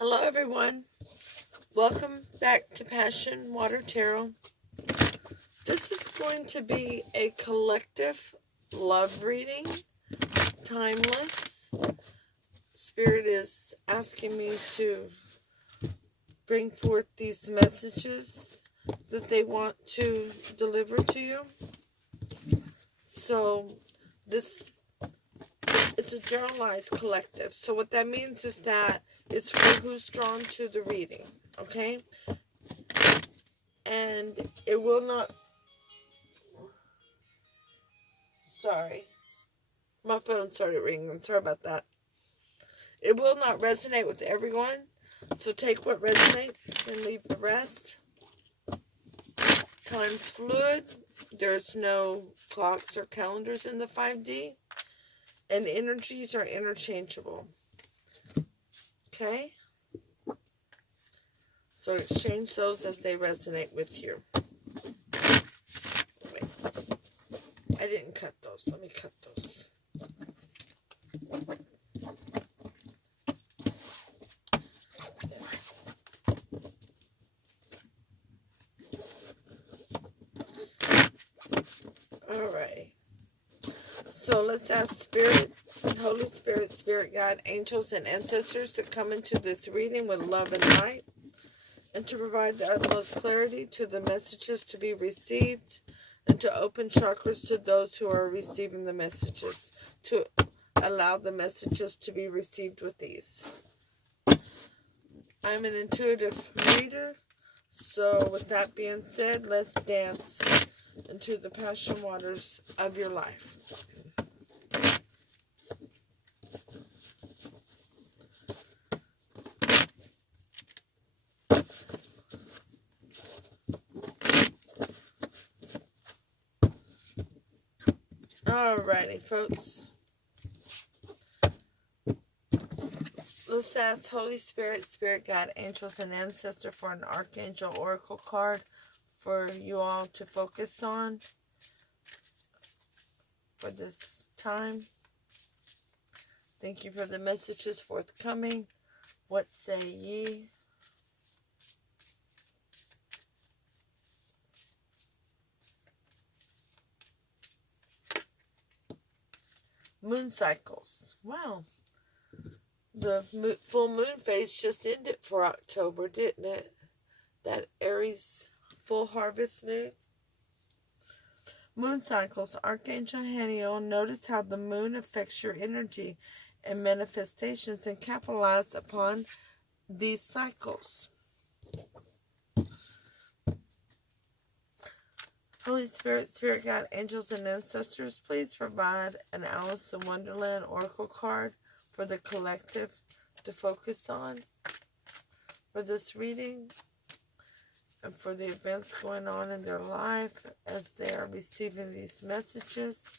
Hello everyone, welcome back to Passion Water Tarot. This is going to be a collective love reading, timeless. Spirit is asking me to bring forth these messages that they want to deliver to you. So this it's a generalized collective. So what that means is that it's for who's drawn to the reading, okay? And it will not, sorry, my phone started ringing, sorry about that. It will not resonate with everyone, so take what resonates and leave the rest. Time's fluid, there's no clocks or calendars in the 5D, and energies are interchangeable, okay? So exchange those as they resonate with you. Wait, I didn't cut those, let me cut those. Alright, so let's ask Spirit, Holy Spirit, Spirit Guide, angels, and ancestors to come into this reading with love and light, and to provide the utmost clarity to the messages to be received, and to open chakras to those who are receiving the messages, to allow the messages to be received with ease. I'm an intuitive reader, so with that being said, let's dance into the passion waters of your life. Alrighty, folks. Let's ask Holy Spirit, Spirit Guide, angels, and ancestor for an Archangel Oracle card for you all to focus on for this time. Thank you for the messages forthcoming. What say ye? Moon cycles. Wow. The full moon phase just ended for October, didn't it? That Aries full harvest moon. Moon cycles. Archangel Haniel, notice how the moon affects your energy and manifestations, and capitalize upon these cycles. Holy Spirit, Spirit Guide, angels, and ancestors, please provide an Alice in Wonderland Oracle card for the collective to focus on for this reading and for the events going on in their life as they are receiving these messages.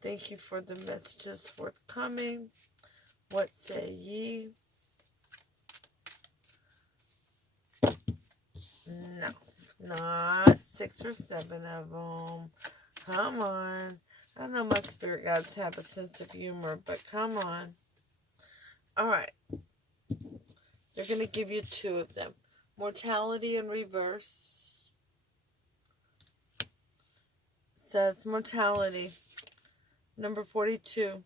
Thank you for the messages forthcoming. What say ye? No, not 6 or 7 of them. Come on. I know my spirit guides have a sense of humor, but come on. Alright. They're going to give you 2 of them. Mortality in reverse. It says mortality. Number 42.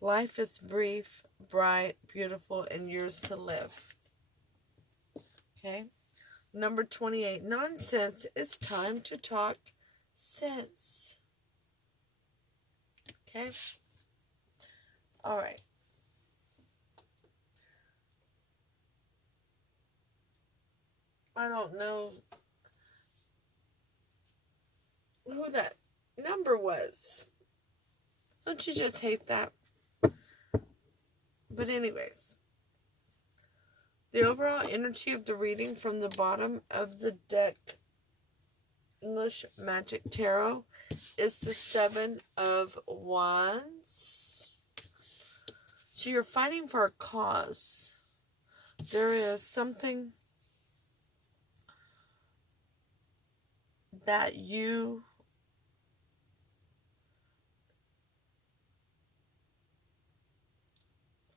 Life is brief, bright, beautiful, and yours to live. Okay. Number 28. Nonsense. It's time to talk sense. Okay. Alright. I don't know who that number was. Don't you just hate that? But anyways, the overall energy of the reading from the bottom of the deck, English Magic Tarot, is the 7 of Wands. So you're fighting for a cause. There is something that you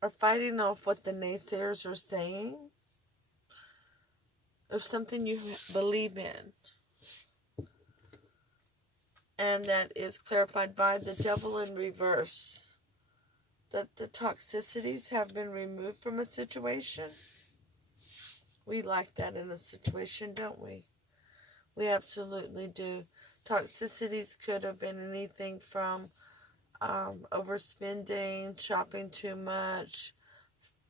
are fighting off what the naysayers are saying. or something you believe in. And that is clarified by the devil in reverse. That the toxicities have been removed from a situation. We like that in a situation, don't we? We absolutely do. Toxicities could have been anything from overspending, shopping too much,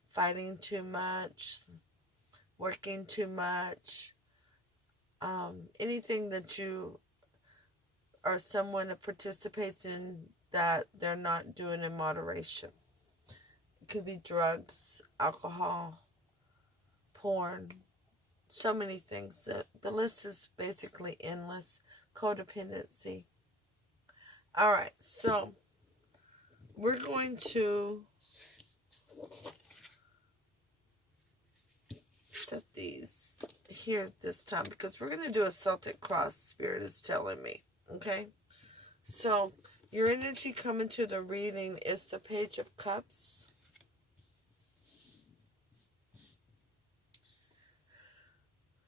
fighting too much, working too much, anything that you or someone that participates in that they're not doing in moderation. It could be drugs, alcohol, porn, so many things. The list is basically endless. Codependency. All right, so we're going to set these here this time because we're going to do a Celtic cross, Spirit is telling me. Okay? So, your energy coming to the reading is the Page of Cups.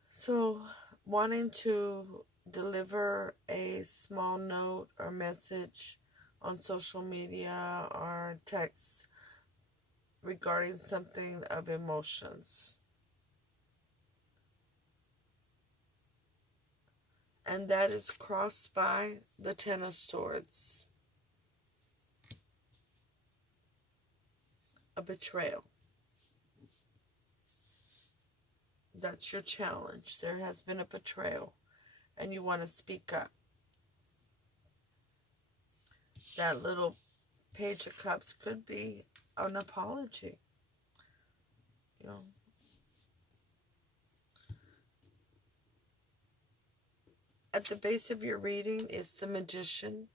So, wanting to deliver a small note or message on social media or text regarding something of emotions. And that is crossed by the Ten of Swords. A betrayal. That's your challenge. There has been a betrayal. And you want to speak up. That little Page of Cups could be an apology. You know. At the base of your reading is the Magician.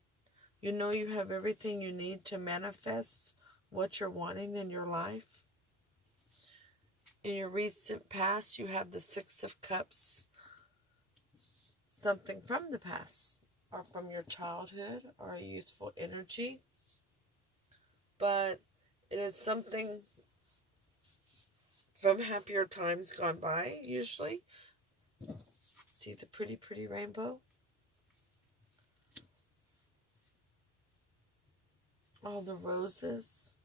You know you have everything you need to manifest what you're wanting in your life. In your recent past, you have the Six of Cups. Something from the past, or from your childhood, or a youthful energy. But it is something from happier times gone by, usually. See the pretty, pretty rainbow? All the roses.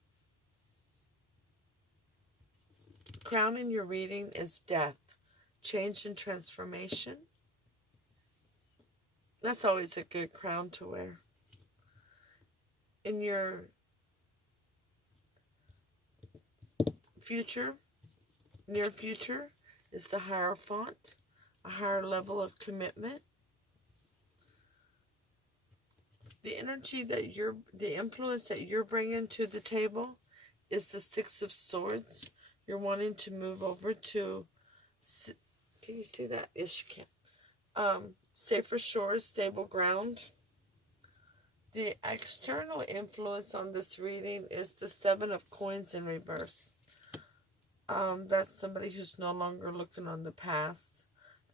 Crowning your reading is death, change and transformation. That's always a good crown to wear. In your future, near future, is the Hierophant, a higher level of commitment. The energy that the influence that you're bringing to the table is the Six of Swords. You're wanting to move over to, can you see that? Yes, you can. Safer shores, stable ground. The external influence on this reading is the Seven of Coins in reverse. That's somebody who's no longer looking on the past,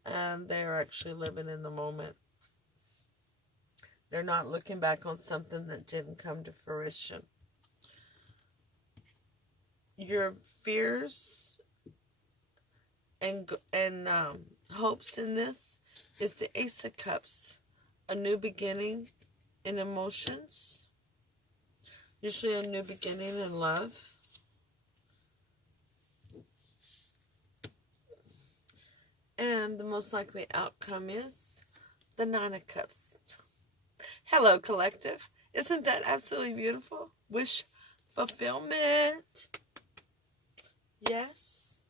and they are actually living in the moment. They're not looking back on something that didn't come to fruition. Your fears and hopes in this is the Ace of Cups, a new beginning in emotions, usually a new beginning in love. And the most likely outcome is the Nine of Cups. Hello, collective. Isn't that absolutely beautiful? Wish fulfillment. Yes,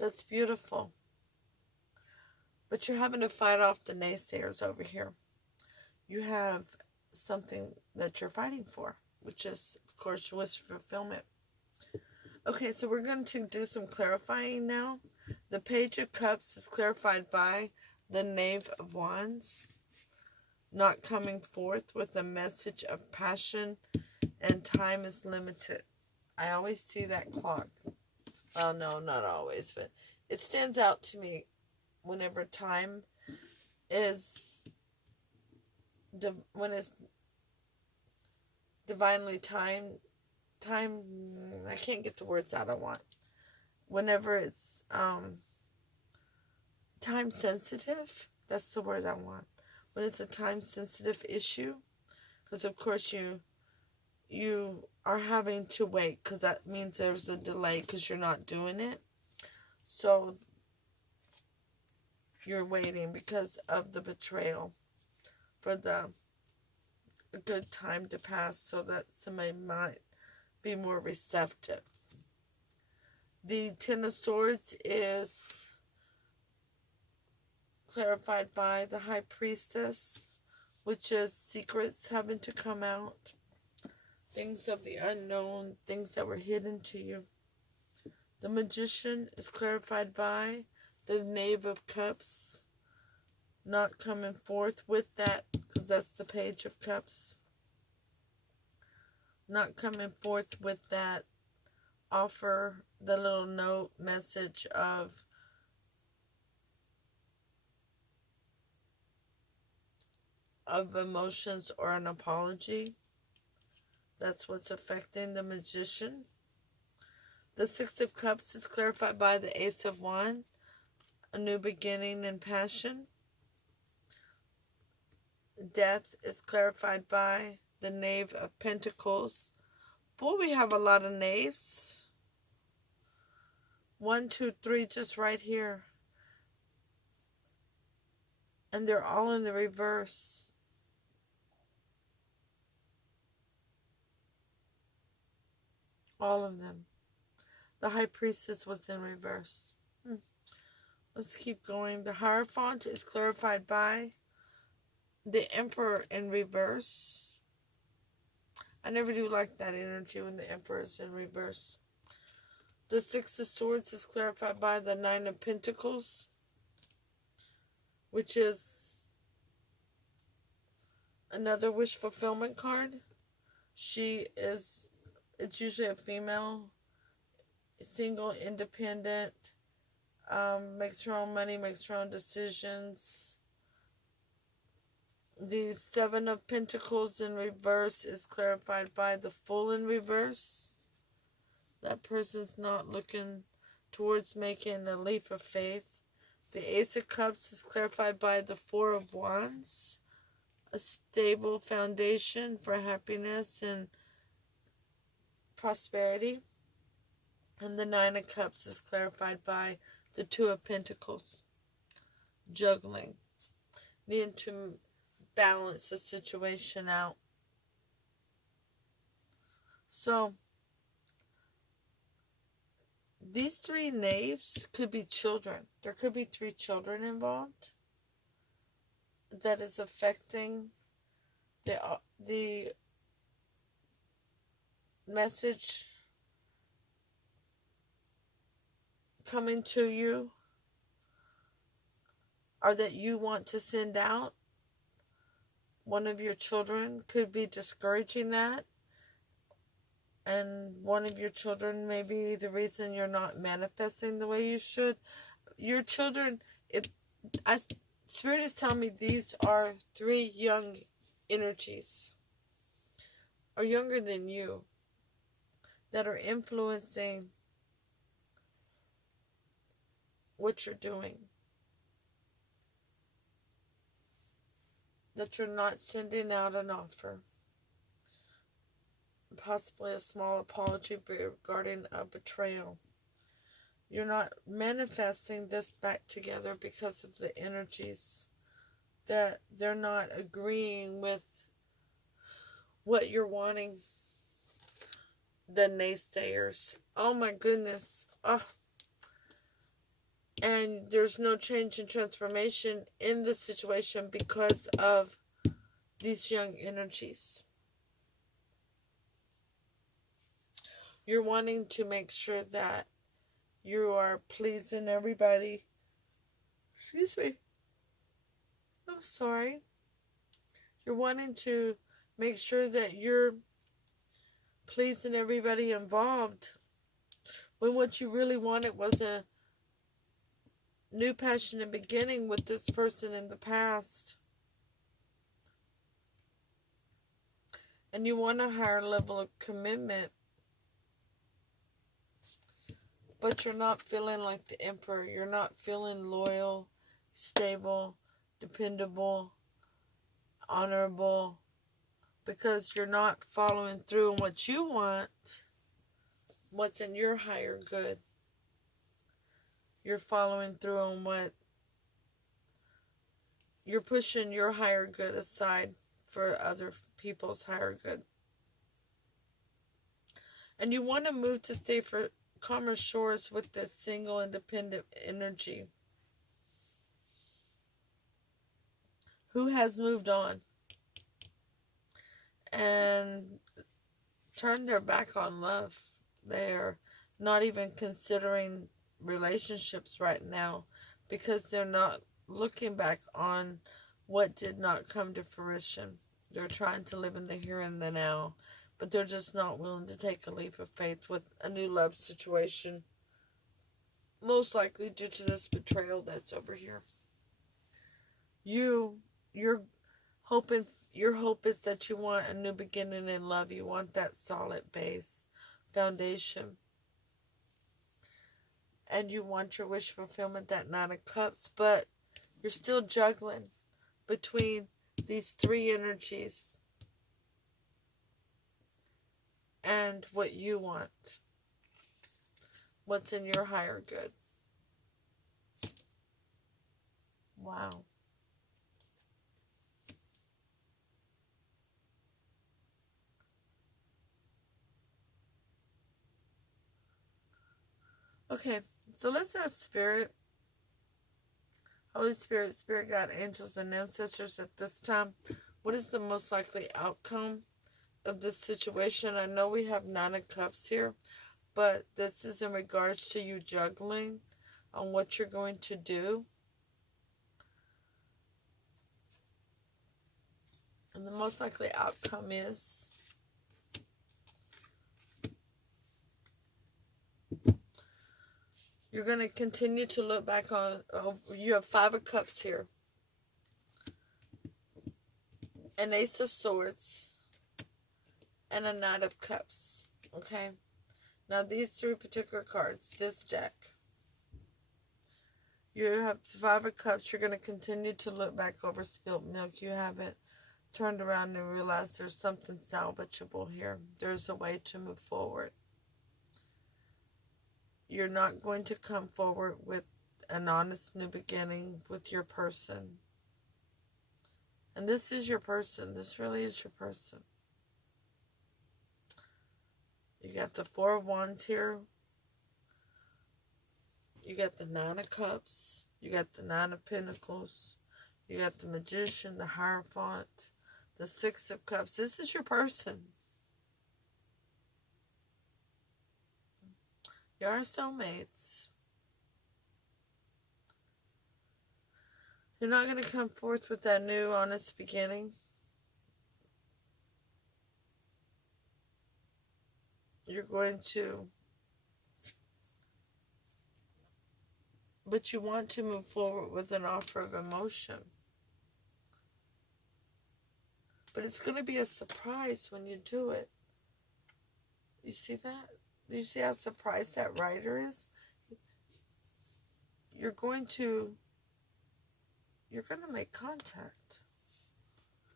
that's beautiful. But you're having to fight off the naysayers over here. You have something that you're fighting for, which is, of course, wish fulfillment. Okay, so we're going to do some clarifying now. The Page of Cups is clarified by the Knave of Wands. Not coming forth with a message of passion, and time is limited. I always see that clock. Well, no, not always, but it stands out to me whenever time is, when it's divinely time, I can't get the words out I want. Whenever it's time sensitive. That's the word I want. When it's a time sensitive issue, because of course you are having to wait, because that means there's a delay because you're not doing it. So you're waiting because of the betrayal for the good time to pass so that somebody might be more receptive. The Ten of Swords is clarified by the High Priestess, which is secrets having to come out, things of the unknown, things that were hidden to you. The Magician is clarified by the Knave of Cups, not coming forth with that, because that's the Page of Cups. Not coming forth with that offer, the little note message of emotions or an apology. That's what's affecting the Magician. The Six of Cups is clarified by the Ace of Wands, a new beginning and passion. Death is clarified by the Knave of Pentacles. Boy, we have a lot of knaves. 1, 2, 3, just right here. And they're all in the reverse. All of them. The High Priestess was in reverse. Let's keep going. The Hierophant is clarified by the Emperor in reverse. I never do like that energy when the Emperor is in reverse. The Six of Swords is clarified by the Nine of Pentacles, which is another wish fulfillment card. It's usually a female, single, independent, makes her own money, makes her own decisions. The Seven of Pentacles in reverse is clarified by the Fool in reverse. That person's not looking towards making a leap of faith. The Ace of Cups is clarified by the Four of Wands, a stable foundation for happiness and prosperity. And the Nine of Cups is clarified by the Two of Pentacles, juggling, needing to balance the situation out. So these three knaves could be children. There could be 3 children involved that is affecting the message coming to you, or that you want to send out. One of your children could be discouraging that, and one of your children may be the reason you're not manifesting the way you should. Your children, Spirit is telling me these are 3 young energies, or younger than you, that are influencing what you're doing. That you're not sending out an offer. Possibly a small apology regarding a betrayal. You're not manifesting this back together because of the energies. That they're not agreeing with what you're wanting. The naysayers. Oh my goodness. Oh. And there's no change and transformation in the situation because of these young energies. You're wanting to make sure that you are pleasing everybody. Excuse me. I'm sorry. You're wanting to make sure that you're pleasing everybody involved, when what you really wanted was a new passionate beginning with this person in the past. And you want a higher level of commitment, but you're not feeling like the Emperor. You're not feeling loyal. stable, dependable, honorable, because you're not following through on what you want, what's in your higher good. You're following through on what you're pushing your higher good aside for other people's higher good. And you want to move to stay for calmer shores with this single independent energy who has moved on and turned their back on love. They're not even considering relationships right now because they're not looking back on what did not come to fruition. They're trying to live in the here and the now, but they're just not willing to take a leap of faith with a new love situation, most likely due to this betrayal that's over here. You're hoping, your hope is that you want a new beginning in love. You want that solid base foundation, and you want your wish fulfillment, that Nine of Cups, but you're still juggling between these three energies and what you want, what's in your higher good. Wow. Okay, so let's ask Spirit, Holy Spirit, Spirit God, angels, and ancestors at this time, what is the most likely outcome of this situation? I know we have Nine of Cups here, but this is in regards to you juggling on what you're going to do. And the most likely outcome is you're going to continue to look back on, you have Five of Cups here, an Ace of Swords, and a Knight of Cups. Okay? Now these three particular cards, this deck, you have Five of Cups. You're going to continue to look back over spilt milk. You haven't turned around and realized there's something salvageable here. There's a way to move forward. You're not going to come forward with an honest new beginning with your person. And this is your person. This really is your person. You got the Four of Wands here. You got the Nine of Cups. You got the Nine of Pentacles. You got the Magician, the Hierophant, the Six of Cups. This is your person. You are soulmates. You're not going to come forth with that new honest beginning. You're going to, but you want to move forward with an offer of emotion. But it's going to be a surprise when you do it. You see that? Do you see how surprised that writer is? You're going to make contact.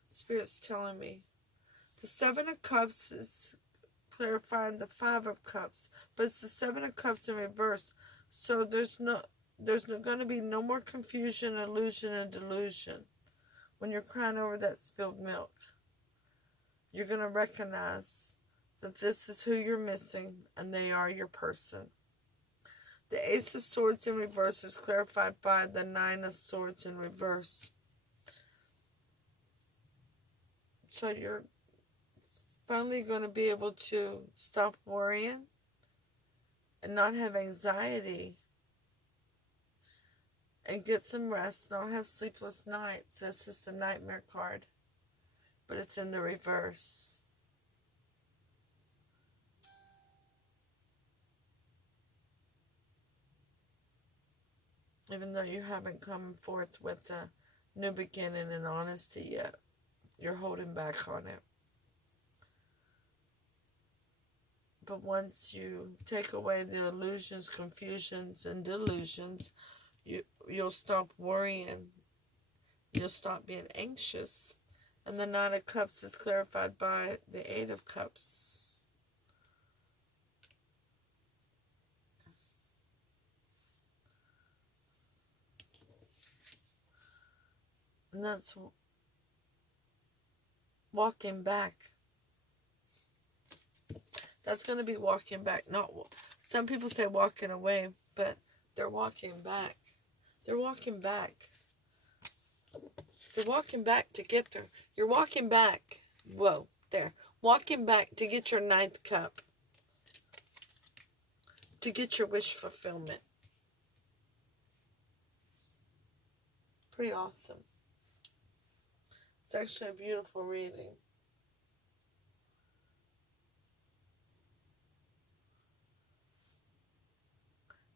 Spirit's telling me. The Seven of Cups is clarifying the Five of Cups, but it's the Seven of Cups in reverse. So there's going to be no more confusion, illusion, and delusion when you're crying over that spilled milk. You're going to recognize that this is who you're missing, and they are your person. The Ace of Swords in reverse is clarified by the Nine of Swords in reverse. So you're finally going to be able to stop worrying and not have anxiety and get some rest, not have sleepless nights. This is the Nightmare card, but it's in the reverse. Even though you haven't come forth with a new beginning and honesty yet, you're holding back on it. But once you take away the illusions, confusions, and delusions, You'll stop worrying. You'll stop being anxious. And the Nine of Cups is clarified by the Eight of Cups. And that's walking back. That's going to be walking back. Not some people say walking away, but they're walking back. They're walking back. You're walking back to get there. You're walking back. Whoa, there. Walking back to get your ninth cup. To get your wish fulfillment. Pretty awesome. It's actually a beautiful reading.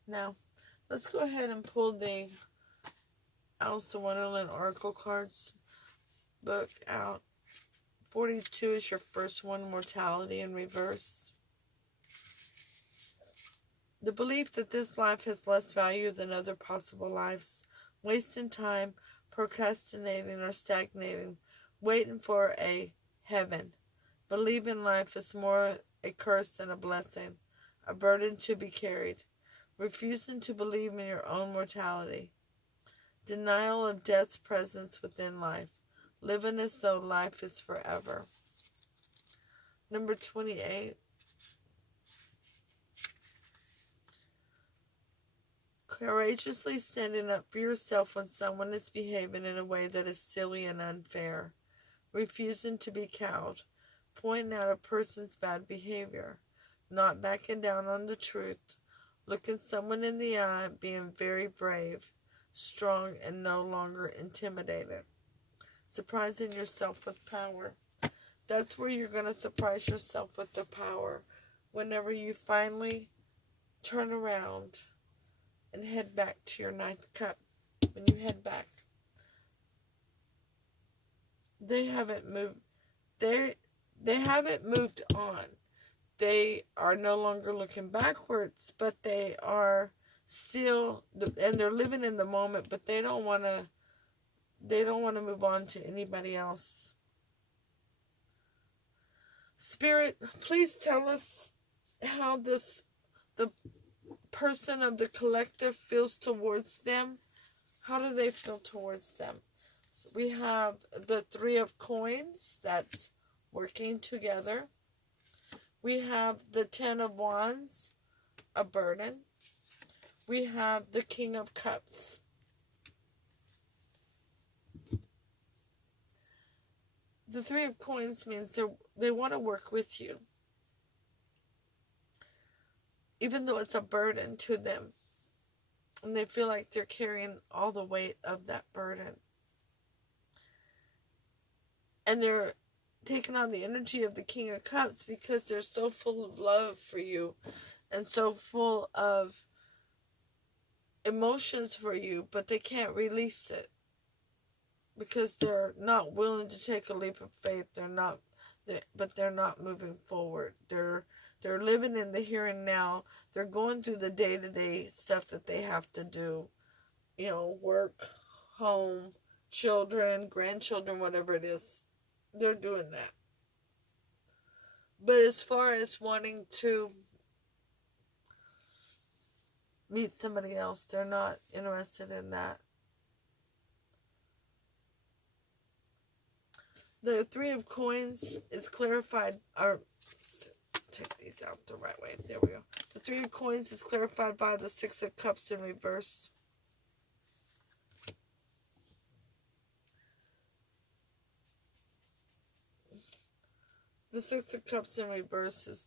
Now, let's go ahead and pull the Alice in Wonderland Oracle cards book out. 42 is your first one, mortality in reverse. The belief that this life has less value than other possible lives. Wasting time, procrastinating or stagnating, waiting for a heaven. Believing life is more a curse than a blessing, a burden to be carried. Refusing to believe in your own mortality. Denial of death's presence within life. Living as though life is forever. Number 28. Courageously standing up for yourself when someone is behaving in a way that is silly and unfair. Refusing to be cowed. Pointing out a person's bad behavior. Not backing down on the truth. Looking someone in the eye, being very brave, strong, and no longer intimidated. Surprising yourself with power. That's where you're going to surprise yourself with the power. Whenever you finally turn around and head back to your ninth cup. When you head back. They haven't moved. They haven't moved on. They are no longer looking backwards, but they are still, and they're living in the moment, but they don't want to move on to anybody else. Spirit, please tell us how the person of the collective feels towards them. How do they feel towards them? So we have the Three of Coins, that's working together. We have the Ten of Wands, a burden. We have the King of Cups. The Three of Coins means they want to work with you. Even though it's a burden to them. And they feel like they're carrying all the weight of that burden. And they're taking on the energy of the King of Cups because they're so full of love for you and so full of emotions for you, but they can't release it because they're not willing to take a leap of faith. But they're not moving forward. They're living in the here and now. They're going through the day-to-day stuff that they have to do. You know, work, home, children, grandchildren, whatever it is. They're doing that. But as far as wanting to meet somebody else, they're not interested in that. The Three of Coins is clarified, or take these out the right way. There we go. The Three of Coins is clarified by the Six of Cups in reverse. The Six of Cups in reverse is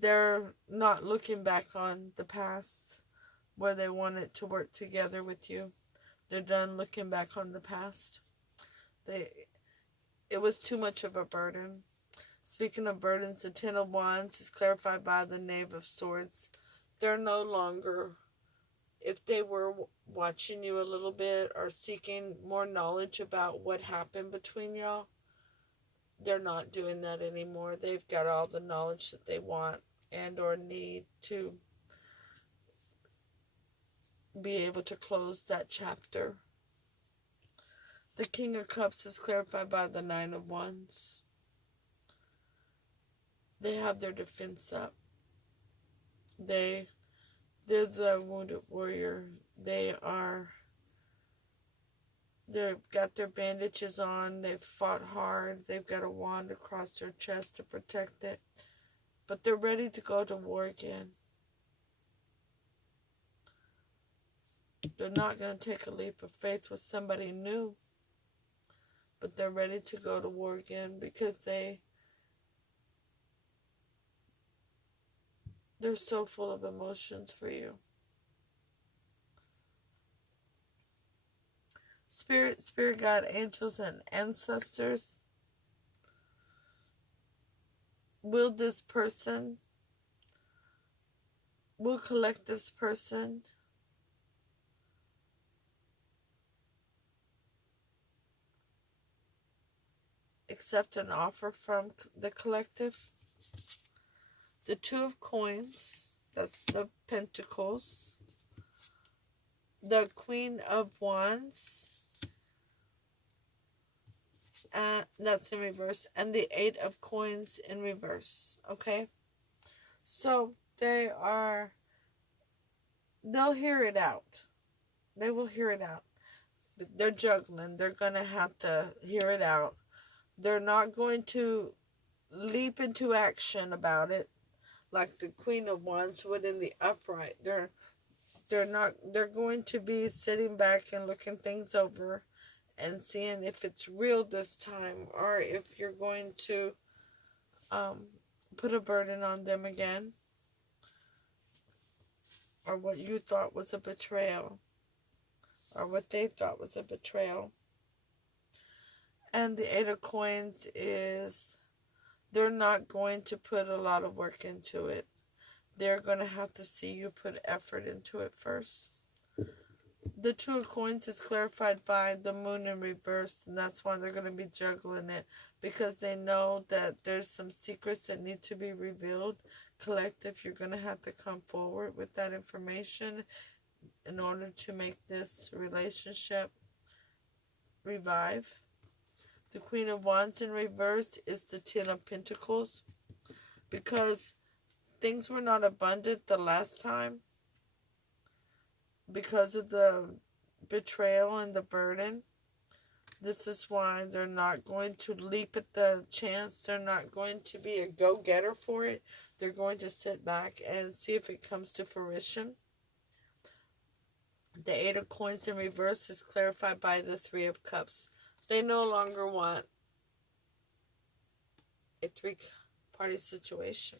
they're not looking back on the past where they wanted to work together with you. They're done looking back on the past. It was too much of a burden. Speaking of burdens, the Ten of Wands is clarified by the Knave of Swords. They're no longer, if they were watching you a little bit or seeking more knowledge about what happened between y'all, they're not doing that anymore. They've got all the knowledge that they want. and or need to be able to close that chapter. The King of Cups is clarified by the Nine of Wands. They have their defense up. They're the wounded warrior. They've got their bandages on. They've fought hard. They've got a wand across their chest to protect it. But they're ready to go to war again. They're not going to take a leap of faith with somebody new. But they're ready to go to war again because they're so full of emotions for you. Spirit guide, angels, and ancestors. Will collect this person accept an offer from the collective? The Two of Coins, that's the Pentacles. The Queen of Wands, that's in reverse, and the Eight of Coins in reverse, okay? So they'll hear it out. They will hear it out. They're juggling. They're going to have to hear it out. They're not going to leap into action about it like the Queen of Wands would in the upright. They're going to be sitting back and looking things over and seeing if it's real this time or if you're going to put a burden on them again, or what you thought was a betrayal, or what they thought was a betrayal. And the Eight of Coins is they're not going to put a lot of work into it. They're going to have to see you put effort into it first. The Two of Coins is clarified by the Moon in reverse, and that's why they're going to be juggling it, because they know that there's some secrets that need to be revealed. Collective, you're going to have to come forward with that information in order to make this relationship revive. The Queen of Wands in reverse is the Ten of Pentacles, because things were not abundant the last time because of the betrayal and the burden. This is why they're not going to leap at the chance. They're not going to be a go-getter for it. They're going to sit back and see if it comes to fruition. The Eight of Coins in reverse is clarified by the Three of Cups. They no longer want a three-party situation.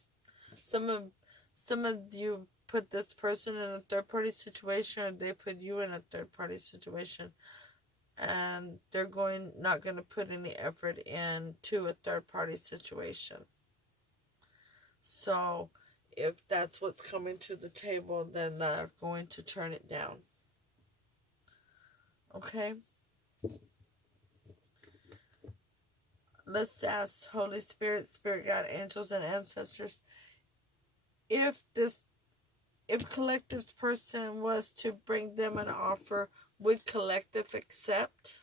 Some of you put this person in a third-party situation, or they put you in a third-party situation, and they're not going to put any effort into a third-party situation. So if that's what's coming to the table, then they're going to turn it down. Okay? Let's ask Holy Spirit, Spirit Guide, angels, and ancestors, if collective's person was to bring them an offer, would collective accept?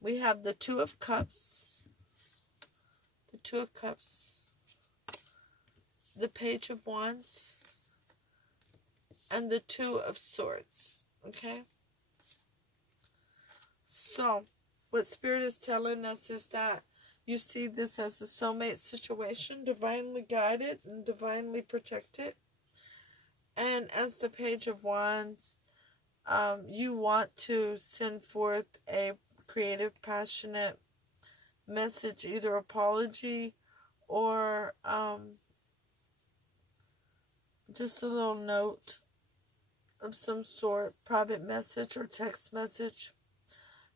We have the Two of Cups, the Two of Cups, the Page of Wands, and the Two of Swords. Okay? So, what Spirit is telling us is that you see this as a soulmate situation, divinely guided and divinely protected. And as the Page of Wands, you want to send forth a creative, passionate message, either apology or just a little note of some sort, private message or text message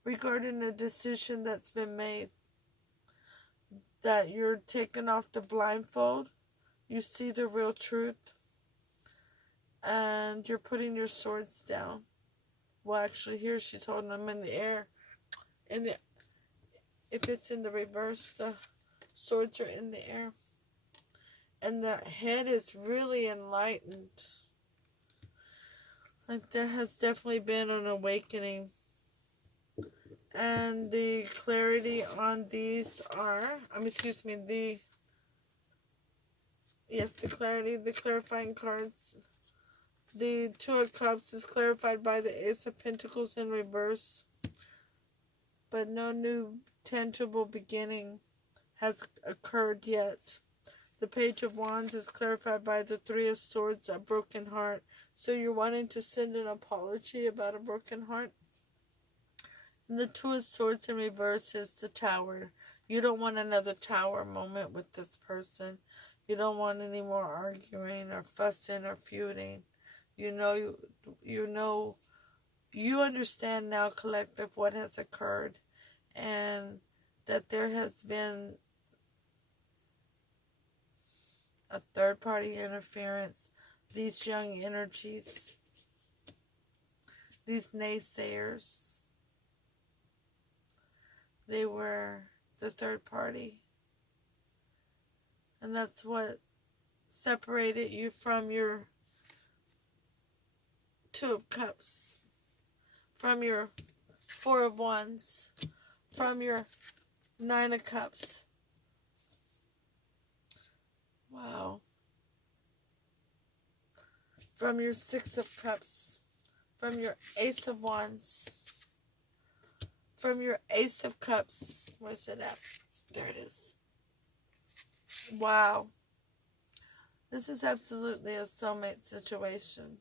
regarding a decision that's been made. That you're taking off the blindfold, you see the real truth, and you're putting your swords down. Well, actually here she's holding them in the air. If it's in the reverse, the swords are in the air. And the head is really enlightened. Like there has definitely been an awakening. And the clarity on these are, the clarifying cards. The Two of Cups is clarified by the Ace of Pentacles in reverse. But no new tangible beginning has occurred yet. The Page of Wands is clarified by the Three of Swords, a broken heart. So you're wanting to send an apology about a broken heart. And the Two of Swords in reverse is the Tower. You don't want another Tower moment with this person. You don't want any more arguing or fussing or feuding. You understand now, collective, what has occurred. And that there has been a third-party interference. These young energies, these naysayers, they were the third party. And that's what separated you from your Two of Cups, from your Four of Wands, from your Nine of Cups. Wow. From your Six of Cups, from your Ace of Wands, from your Ace of Cups. Where's it at? There it is. Wow. This is absolutely a soulmate situation.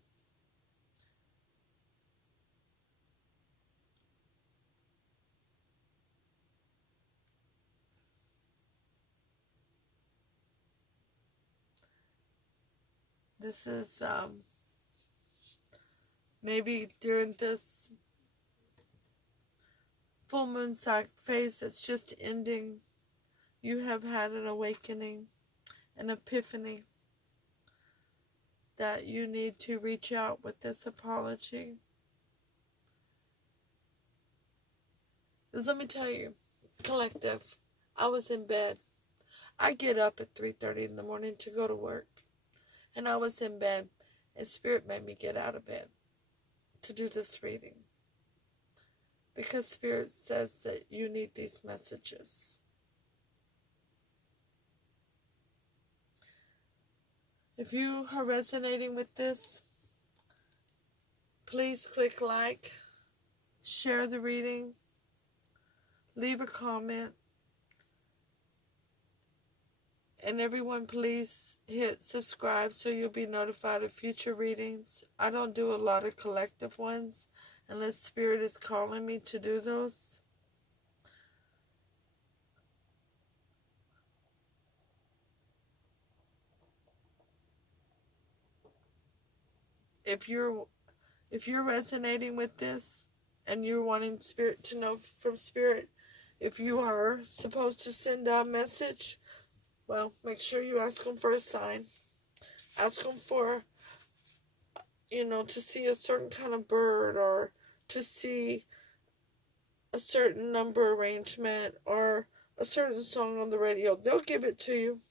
This is maybe during this full moon phase that's just ending, you have had an awakening, an epiphany, that you need to reach out with this apology. Because let me tell you, collective, I was in bed. I get up at 3:30 in the morning to go to work. And I was in bed, and Spirit made me get out of bed to do this reading. Because Spirit says that you need these messages. If you are resonating with this, please click like, share the reading, leave a comment, and everyone please hit subscribe so you'll be notified of future readings. I don't do a lot of collective ones unless Spirit is calling me to do those. If you're resonating with this and you're wanting Spirit to know from Spirit if you are supposed to send a message, well, make sure you ask them for a sign. Ask them for, to see a certain kind of bird, or to see a certain number arrangement, or a certain song on the radio. They'll give it to you.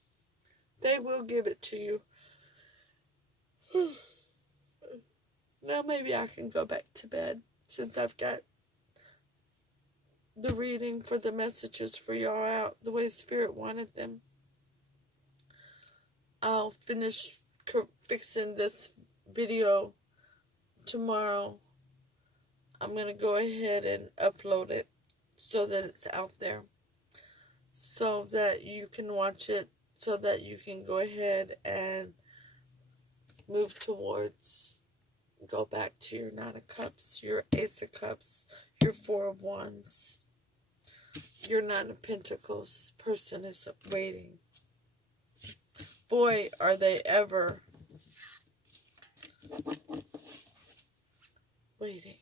They will give it to you. Now maybe I can go back to bed since I've got the reading for the messages for y'all out the way Spirit wanted them. I'll finish fixing this video tomorrow. I'm going to go ahead and upload it so that it's out there, so that you can watch it, so that you can go ahead and move towards, go back to your Nine of Cups, your Ace of Cups, your Four of Wands, your Nine of Pentacles. Person is waiting. Boy, are they ever waiting.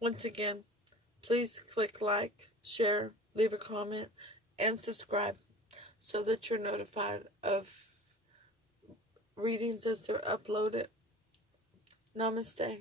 Once again, please click like, share, leave a comment, and subscribe so that you're notified of readings as they're uploaded. Namaste.